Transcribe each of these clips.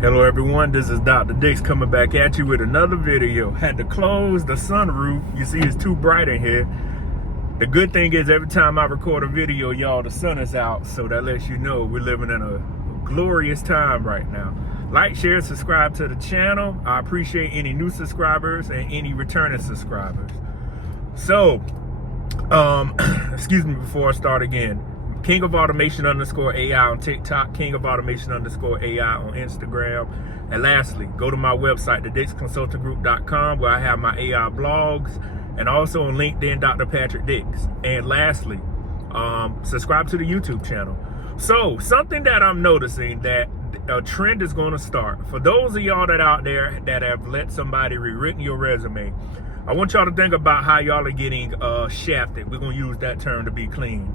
Hello everyone, this is Dr. Dicks coming back at you with another video. Had to close the sunroof. You see it's too bright in here. The good thing is every time I record a video, y'all, the sun is out. So that lets you know we're living in a glorious time right now. Like, share, subscribe to the channel. I appreciate any new subscribers and any returning subscribers. So, excuse me before I start again. King of Automation _AI on TikTok, King of Automation _AI on Instagram. And lastly, go to my website, drdicks where I have my AI blogs, and also on LinkedIn, Dr. Patrick Dicks. And lastly, subscribe to the YouTube channel. So something that I'm noticing that a trend is going to start. For those of y'all that out there that have let somebody rewritten your resume, I want y'all to think about how y'all are getting shafted. We're going to use that term to be cleaned.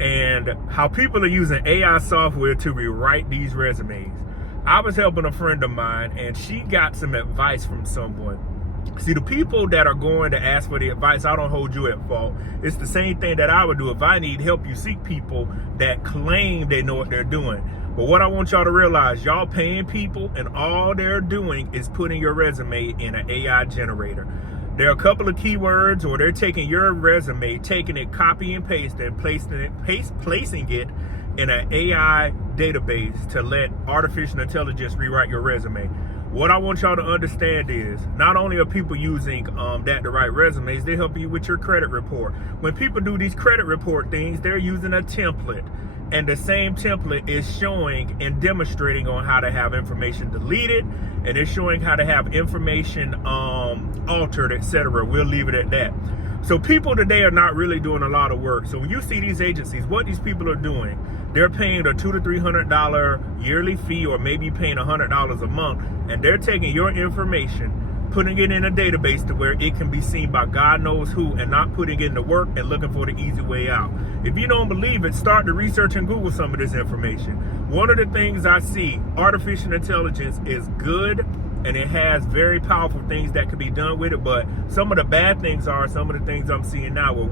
And how people are using AI software to rewrite these resumes. I was helping a friend of mine and she got some advice from someone. See, the people that are going to ask for the advice, I don't hold you at fault. It's the same thing that I would do if I need help. You seek people that claim they know what they're doing. But what I want y'all to realize, y'all paying people and all they're doing is putting your resume in an AI generator. There are a couple of keywords, or they're taking your resume, taking it, copy and paste, and placing it in an AI database to let artificial intelligence rewrite your resume. What I want y'all to understand is, not only are people using that to write resumes, they help you with your credit report. When people do these credit report things, they're using a template. And the same template is showing and demonstrating on how to have information deleted, and it's showing how to have information altered, etc. We'll leave it at that. So people today are not really doing a lot of work. So when you see these agencies, what these people are doing, they're paying a $200 to $300 yearly fee, or maybe paying $100 a month, and they're taking your information, putting it in a database to where it can be seen by God knows who, and not putting in the work and looking for the easy way out. If you don't believe it, start to research and Google some of this information. One of the things I see, artificial intelligence is good and it has very powerful things that can be done with it, but some of the bad things are some of the things I'm seeing now where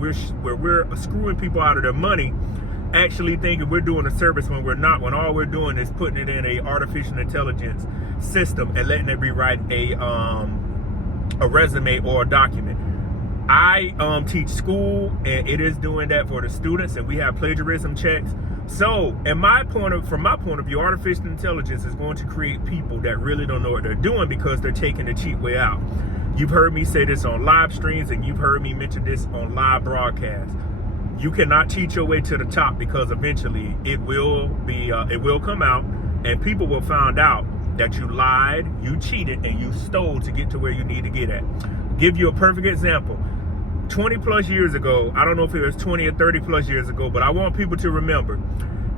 we're screwing people out of their money, actually thinking we're doing a service when we're not, when all we're doing is putting it in a artificial intelligence system and letting it rewrite a resume or a document. I teach school, and it is doing that for the students, and we have plagiarism checks. So from my point of view, artificial intelligence is going to create people that really don't know what they're doing because they're taking the cheap way out. You've heard me say this on live streams, and you've heard me mention this on live broadcasts. You cannot cheat your way to the top, because eventually it will come out, and people will find out that you lied, you cheated, and you stole to get to where you need to get at. Give you a perfect example. 20 plus years ago, I don't know if it was 20 or 30 plus years ago, but I want people to remember,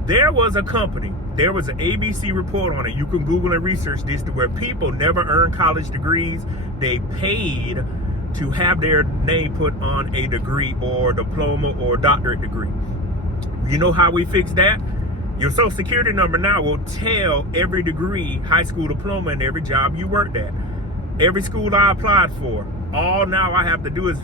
there was a company, there was an ABC report on it. You can Google and research this, to where people never earned college degrees. They paid to have their name put on a degree or diploma or doctorate degree. You know how we fix that? Your social security number now will tell every degree, high school diploma, and every job you worked at. Every school I applied for, all now I have to do is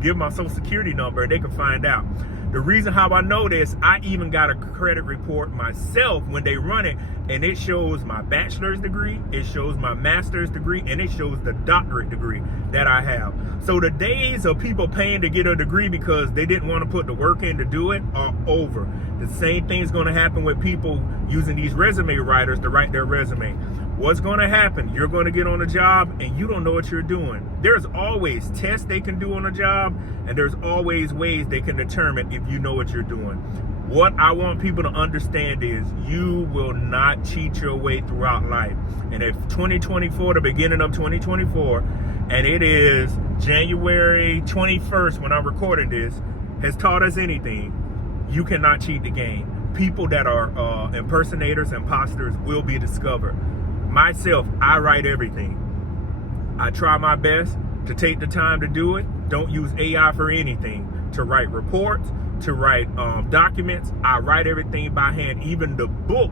give my social security number, and they can find out. The reason how I know this, I even got a credit report myself when they run it, and it shows my bachelor's degree, it shows my master's degree, and it shows the doctorate degree that I have. So the days of people paying to get a degree because they didn't want to put the work in to do it are over. The same thing is going to happen with people using these resume writers to write their resume. What's going to happen? You're going to get on a job and you don't know what you're doing. There's always tests they can do on a job, and there's always ways they can determine if you know what you're doing. What I want people to understand is you will not cheat your way throughout life. And if 2024, the beginning of 2024, and it is January 21st when I'm recording this, has taught us anything, you cannot cheat the game. People that are impersonators, imposters will be discovered. Myself, I write everything. I try my best to take the time to do it. Don't use AI for anything. To write reports, to write documents, I write everything by hand. Even the book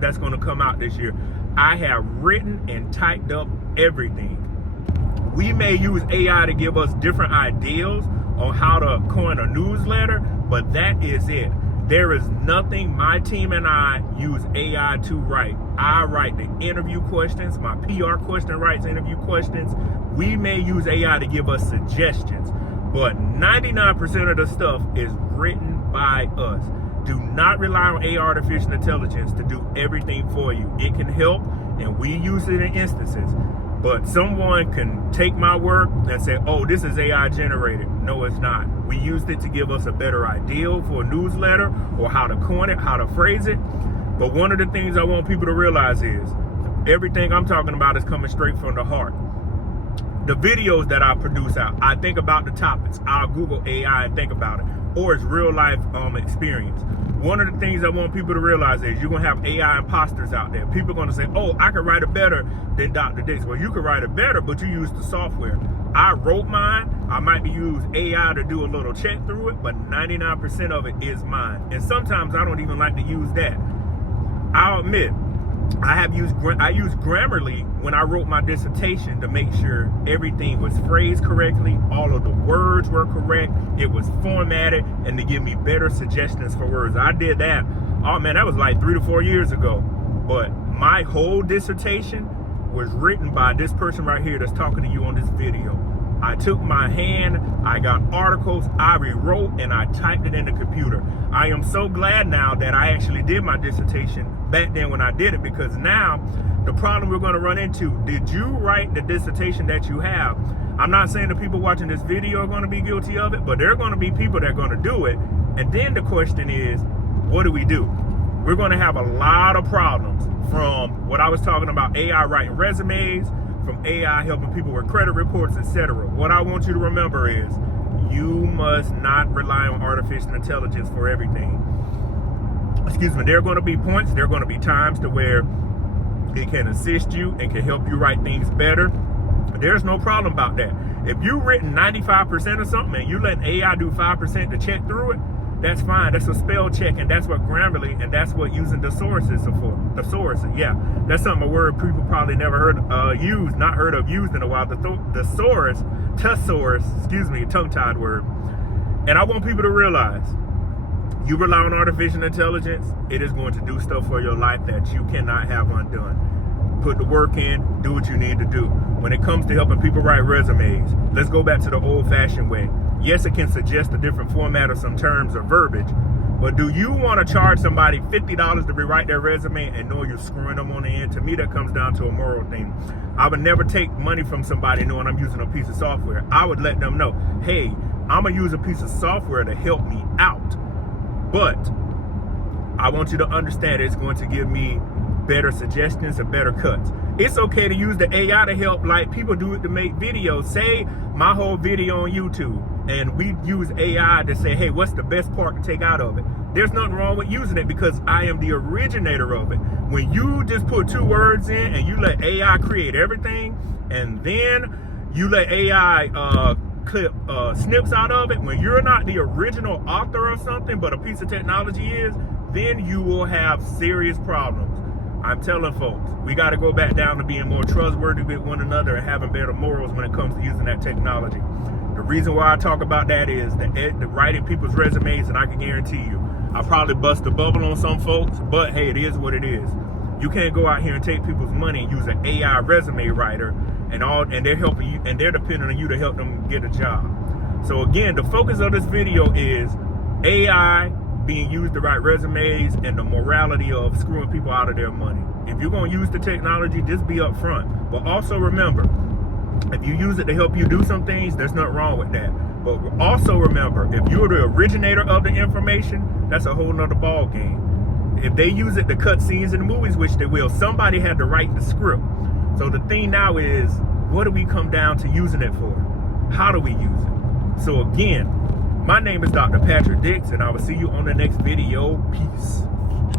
that's going to come out this year, I have written and typed up everything. We may use AI to give us different ideas on how to coin a newsletter, but that is it. There is nothing my team and I use AI to write. I write the interview questions. My PR question writes interview questions. We may use AI to give us suggestions, but 99% of the stuff is written by us. Do not rely on AI artificial intelligence to do everything for you. It can help, and we use it in instances. But someone can take my work and say, oh, this is AI generated. No, it's not. We used it to give us a better idea for a newsletter or how to coin it, how to phrase it. But one of the things I want people to realize is everything I'm talking about is coming straight from the heart. The videos that I produce out, I think about the topics. I'll Google AI and think about it. Or it's real life experience. One of the things I want people to realize is you're going to have AI imposters out there. People are going to say, oh, I can write it better than Dr. Dicks. Well, you can write it better, but you use the software. I wrote mine. I might be use AI to do a little check through it, but 99% of it is mine. And sometimes I don't even like to use that. I'll admit, I used Grammarly when I wrote my dissertation to make sure everything was phrased correctly, all of the words were correct, it was formatted, and to give me better suggestions for words. I did that. Oh man, that was like 3 to 4 years ago. But my whole dissertation was written by this person right here that's talking to you on this video. I took my hand, I got articles, I rewrote, and I typed it in the computer. I am so glad now that I actually did my dissertation back then when I did it, because now the problem we're going to run into, did you write the dissertation that you have? I'm not saying the people watching this video are going to be guilty of it, but there are going to be people that are going to do it. And then the question is, what do we do? We're going to have a lot of problems, from what I was talking about, AI writing resumes, from AI helping people with credit reports, etc. What I want you to remember is you must not rely on artificial intelligence for everything. Excuse me, there are going to be points, there are going to be times to where it can assist you and can help you write things better. There's no problem about that. If you've written 95% of something and you let AI do 5% to check through it, that's fine. That's a spell check, and that's what Grammarly, and that's what using thesauruses are for. Thesauruses, yeah. That's something, a word people probably never heard of used in a while. Thesaurus, excuse me, a tongue-tied word. And I want people to realize, you rely on artificial intelligence, it is going to do stuff for your life that you cannot have undone. Put the work in, do what you need to do. When it comes to helping people write resumes, let's go back to the old-fashioned way. Yes, it can suggest a different format of some terms or verbiage, but do you want to charge somebody $50 to rewrite their resume and know you're screwing them on the end? To me, that comes down to a moral thing. I would never take money from somebody knowing I'm using a piece of software. I would let them know, hey, I'm going to use a piece of software to help me out, but I want you to understand it's going to give me better suggestions and better cuts. It's okay to use the AI to help, like people do it to make videos. Say my whole video on YouTube, and we use AI to say, hey, what's the best part to take out of it? There's nothing wrong with using it, because I am the originator of it. When you just put 2 words in and you let AI create everything, and then you let AI clip snips out of it, when you're not the original author of something but a piece of technology is, then you will have serious problems. I'm telling folks, we got to go back down to being more trustworthy with one another and having better morals when it comes to using that technology. The reason why I talk about that is the writing people's resumes, and I can guarantee you, I probably bust a bubble on some folks, but hey, it is what it is. You can't go out here and take people's money and use an AI resume writer and they're helping you, and they're depending on you to help them get a job. So again, the focus of this video is AI being used to write resumes and the morality of screwing people out of their money. If you're going to use the technology, just be upfront. But also remember, if you use it to help you do some things, there's nothing wrong with that. But also remember, if you're the originator of the information, that's a whole nother ball game. If they use it to cut scenes in the movies, which they will, somebody had to write the script. So the thing now is, what do we come down to using it for? How do we use it? So again, my name is Dr. Patrick Dicks, and I will see you on the next video. Peace.